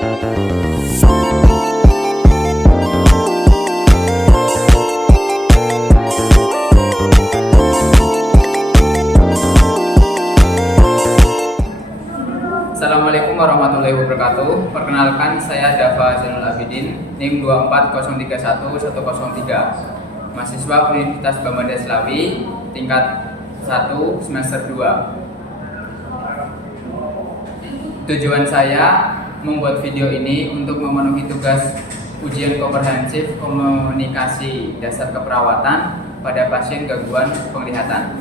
Assalamualaikum warahmatullahi wabarakatuh. Perkenalkan, saya Dava Zainul Abidin, NIM 240310103, mahasiswa Universitas Bambang Slawi, tingkat 1 semester 2. Tujuan saya membuat video ini untuk memenuhi tugas ujian komprehensif komunikasi dasar keperawatan pada pasien gangguan penglihatan.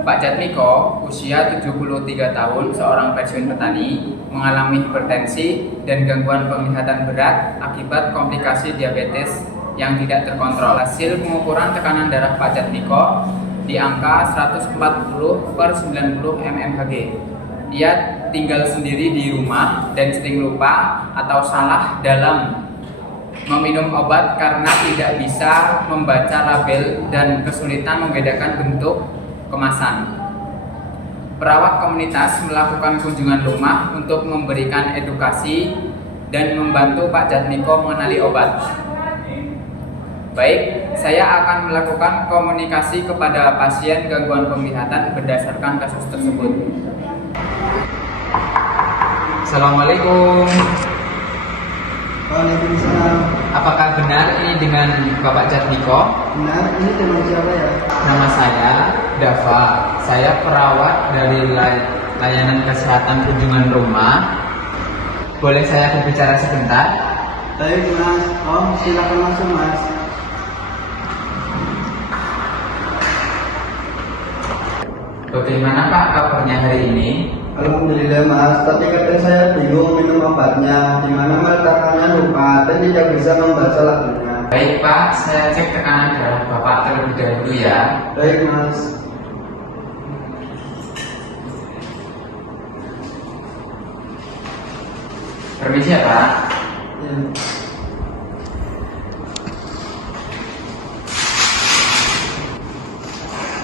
Pak Jatmiko, usia 73 tahun, seorang pensiun petani, mengalami hipertensi dan gangguan penglihatan berat akibat komplikasi diabetes yang tidak terkontrol. Hasil pengukuran tekanan darah Pak Jatmiko di angka 140/90 mmHg. Ia tinggal sendiri di rumah dan sering lupa atau salah dalam meminum obat karena tidak bisa membaca label dan kesulitan membedakan bentuk kemasan. Perawat komunitas melakukan kunjungan rumah untuk memberikan edukasi dan membantu Pak Jatmiko mengenali obat. Baik, saya akan melakukan komunikasi kepada pasien gangguan penglihatan berdasarkan kasus tersebut. Assalamualaikum. Waalaikumsalam. Apakah benar ini dengan Bapak Jatmiko? Benar, ini teman siapa ya? Nama saya Dava. Saya perawat dari layanan kesehatan kunjungan rumah. Boleh saya berbicara sebentar? Baik mas, silakan masuk mas. Bagaimana Pak kabarnya hari ini? Alhamdulillah mas, tapi kadang saya bingung minum obatnya, dimana meletakkannya lupa dan tidak bisa membaca labelnya. Baik Pak, saya cek tekanan darah Bapak terlebih dahulu ya. Baik mas. Permisi ya Pak. Ya.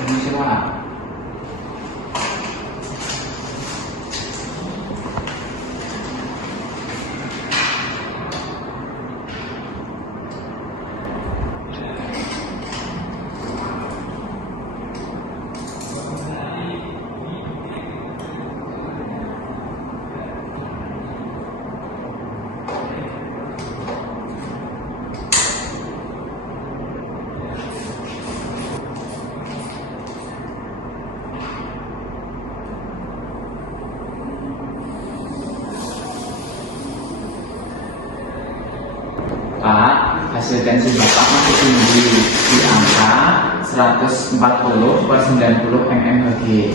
Permisi Pak. Pak, hasil tensi Bapak masih tinggi di angka 140/90 mmHg.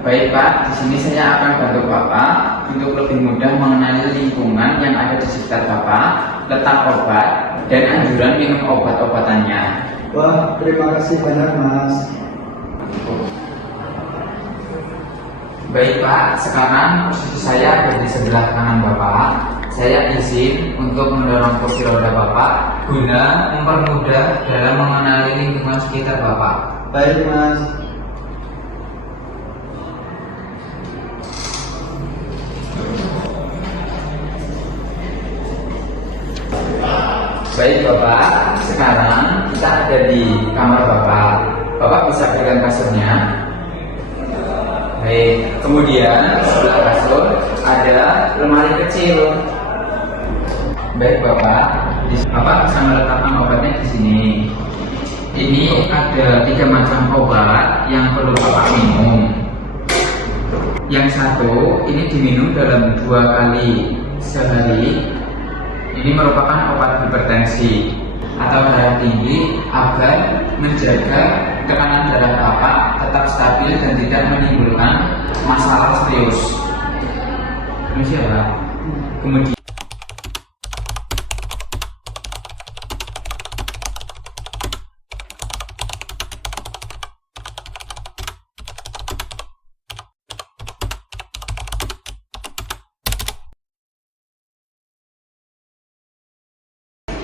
Baik Pak, di sini saya akan bantu Bapak untuk lebih mudah mengenali lingkungan yang ada di sekitar Bapak, letak obat, dan anjuran minum obat-obatannya. Wah, terima kasih banyak mas. Baik Pak, sekarang posisi saya ada di sebelah kanan Bapak. Saya izin untuk mendorong kursi roda Bapak guna mempermudah dalam mengenali lingkungan sekitar Bapak. Baik mas. Baik Bapak, sekarang kita ada di kamar Bapak. Bapak bisa pegang kasurnya. Baik, kemudian di sebelah kasur ada lemari kecil. Baik Bapak, Bapak bisa meletakkan obatnya di sini. Ini ada 3 macam obat yang perlu Bapak minum. Yang satu ini diminum dalam 2 kali sehari. Ini merupakan obat hipertensi atau darah tinggi agar menjaga tekanan darah Bapak tetap stabil dan tidak menimbulkan masalah serius. Ini ya. Kemudian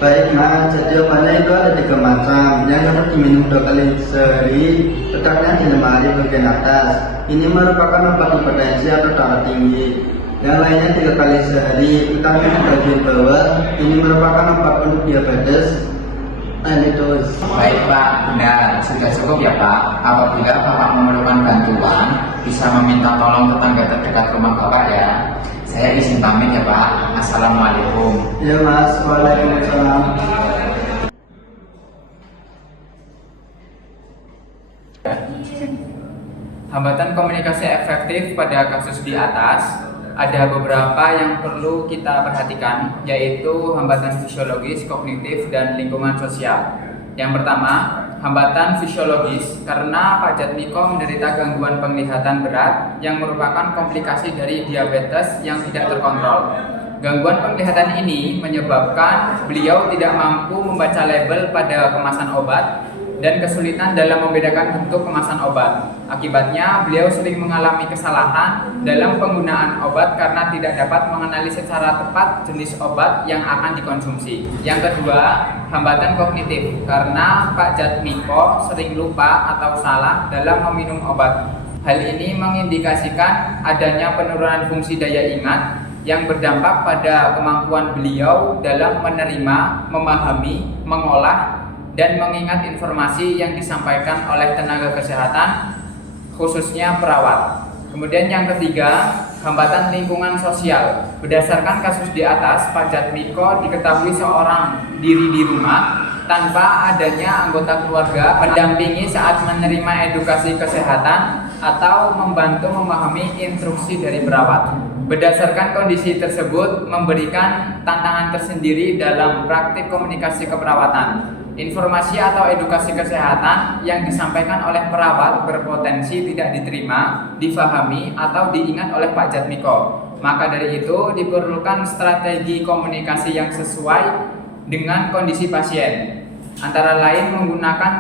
Baik mas, jadi obatnya itu ada 3 macam. Yang satu diminum 2 kali sehari, letaknya di lemari bagian atas. Ini merupakan obat hipertensi atau darah tinggi. Yang lainnya 3 kali sehari, utama di bagian bawah. Ini merupakan obat untuk diabetes mellitus. Baik Pak, benar. Sudah cukup ya Pak. Apabila Bapak memerlukan bantuan, bisa meminta tolong tetangga terdekat rumah Bapak ya. Saya izin pamit ya Pak. Assalamualaikum. Ya Mas, waalaikumsalam. Hambatan komunikasi efektif pada kasus di atas ada beberapa yang perlu kita perhatikan, yaitu hambatan fisiologis, kognitif, dan lingkungan sosial. Yang pertama, hambatan fisiologis karena Pak Jatmiko menderita gangguan penglihatan berat yang merupakan komplikasi dari diabetes yang tidak terkontrol. Gangguan penglihatan ini menyebabkan beliau tidak mampu membaca label pada kemasan obat dan kesulitan dalam membedakan bentuk kemasan obat. Akibatnya, beliau sering mengalami kesalahan dalam penggunaan obat karena tidak dapat mengenali secara tepat jenis obat yang akan dikonsumsi. Yang kedua, hambatan kognitif karena Pak Jatmiko sering lupa atau salah dalam meminum obat. Hal ini mengindikasikan adanya penurunan fungsi daya ingat yang berdampak pada kemampuan beliau dalam menerima, memahami, mengolah, dan mengingat informasi yang disampaikan oleh tenaga kesehatan, khususnya perawat. Kemudian yang ketiga, hambatan lingkungan sosial. Berdasarkan kasus di atas, Pak Jatmiko diketahui seorang diri di rumah tanpa adanya anggota keluarga mendampingi saat menerima edukasi kesehatan atau membantu memahami instruksi dari perawat. Berdasarkan kondisi tersebut memberikan tantangan tersendiri dalam praktik komunikasi keperawatan. Informasi atau edukasi kesehatan yang disampaikan oleh perawat berpotensi tidak diterima, difahami, atau diingat oleh Pak Jatmiko. Maka dari itu diperlukan strategi komunikasi yang sesuai dengan kondisi pasien. Antara lain menggunakan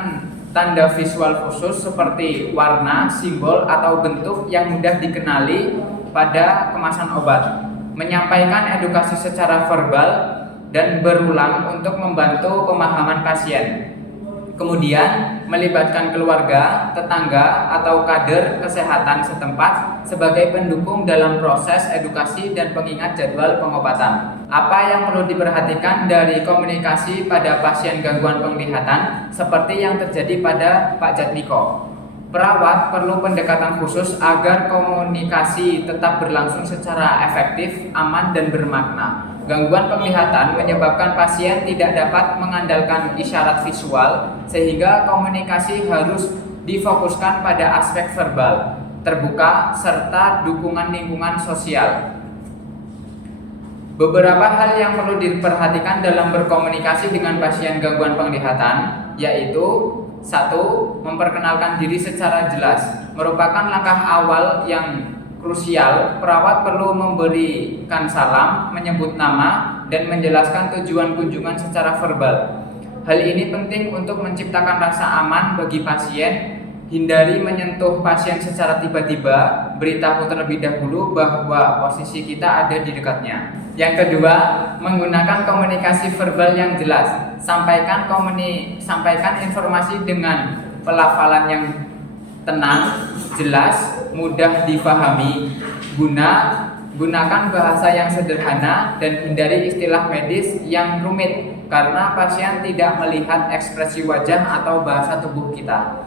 tanda visual khusus seperti warna, simbol, atau bentuk yang mudah dikenali pada kemasan obat. Menyampaikan edukasi secara verbal dan berulang untuk membantu pemahaman pasien. Kemudian melibatkan keluarga, tetangga, atau kader kesehatan setempat sebagai pendukung dalam proses edukasi dan pengingat jadwal pengobatan. Apa yang perlu diperhatikan dari komunikasi pada pasien gangguan penglihatan seperti yang terjadi pada Pak Jatmiko? Perawat perlu pendekatan khusus agar komunikasi tetap berlangsung secara efektif, aman, dan bermakna. Gangguan penglihatan menyebabkan pasien tidak dapat mengandalkan isyarat visual, sehingga komunikasi harus difokuskan pada aspek verbal, terbuka, serta dukungan lingkungan sosial. Beberapa hal yang perlu diperhatikan dalam berkomunikasi dengan pasien gangguan penglihatan, yaitu 1. Memperkenalkan diri secara jelas merupakan langkah awal yang krusial. Perawat perlu memberikan salam, menyebut nama, dan menjelaskan tujuan kunjungan secara verbal. Hal ini penting untuk menciptakan rasa aman bagi pasien. Hindari menyentuh pasien secara tiba-tiba, beritahu terlebih dahulu bahwa posisi kita ada di dekatnya. Yang kedua, menggunakan komunikasi verbal yang jelas. Sampaikan informasi dengan pelafalan yang tenang, jelas, mudah difahami. Gunakan bahasa yang sederhana dan hindari istilah medis yang rumit karena pasien tidak melihat ekspresi wajah atau bahasa tubuh kita.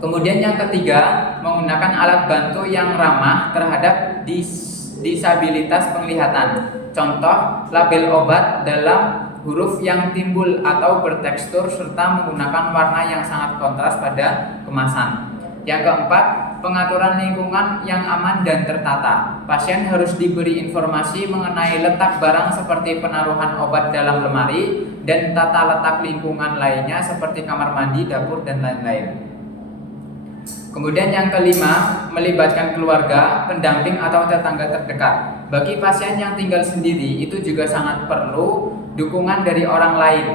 Kemudian yang ketiga, menggunakan alat bantu yang ramah terhadap disabilitas penglihatan. Contoh, label obat dalam huruf yang timbul atau bertekstur serta menggunakan warna yang sangat kontras pada kemasan. Yang keempat, pengaturan lingkungan yang aman dan tertata. Pasien harus diberi informasi mengenai letak barang seperti penaruhan obat dalam lemari dan tata letak lingkungan lainnya seperti kamar mandi, dapur, dan lain-lain. Kemudian yang kelima, melibatkan keluarga, pendamping atau tetangga terdekat. Bagi pasien yang tinggal sendiri, itu juga sangat perlu dukungan dari orang lain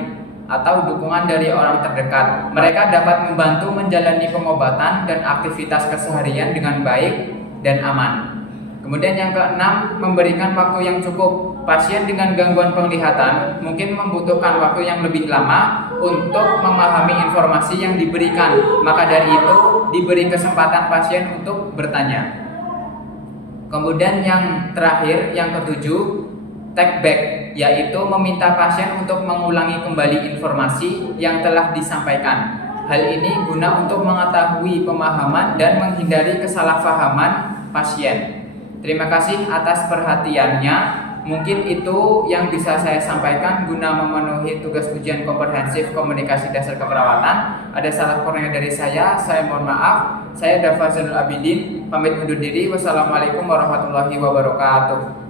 atau dukungan dari orang terdekat. Mereka dapat membantu menjalani pengobatan dan aktivitas keseharian dengan baik dan aman. Kemudian yang keenam, memberikan waktu yang cukup. Pasien dengan gangguan penglihatan mungkin membutuhkan waktu yang lebih lama untuk memahami informasi yang diberikan. Maka dari itu, diberi kesempatan pasien untuk bertanya. Kemudian yang terakhir, yang ketujuh, take back, yaitu meminta pasien untuk mengulangi kembali informasi yang telah disampaikan. Hal ini guna untuk mengetahui pemahaman dan menghindari kesalahpahaman pasien. Terima kasih atas perhatiannya. Mungkin itu yang bisa saya sampaikan guna memenuhi tugas ujian komprehensif komunikasi dasar keperawatan. Ada salah kurangnya dari saya mohon maaf. Saya Dafa Zainul Abidin, pamit undur diri. Wassalamualaikum warahmatullahi wabarakatuh.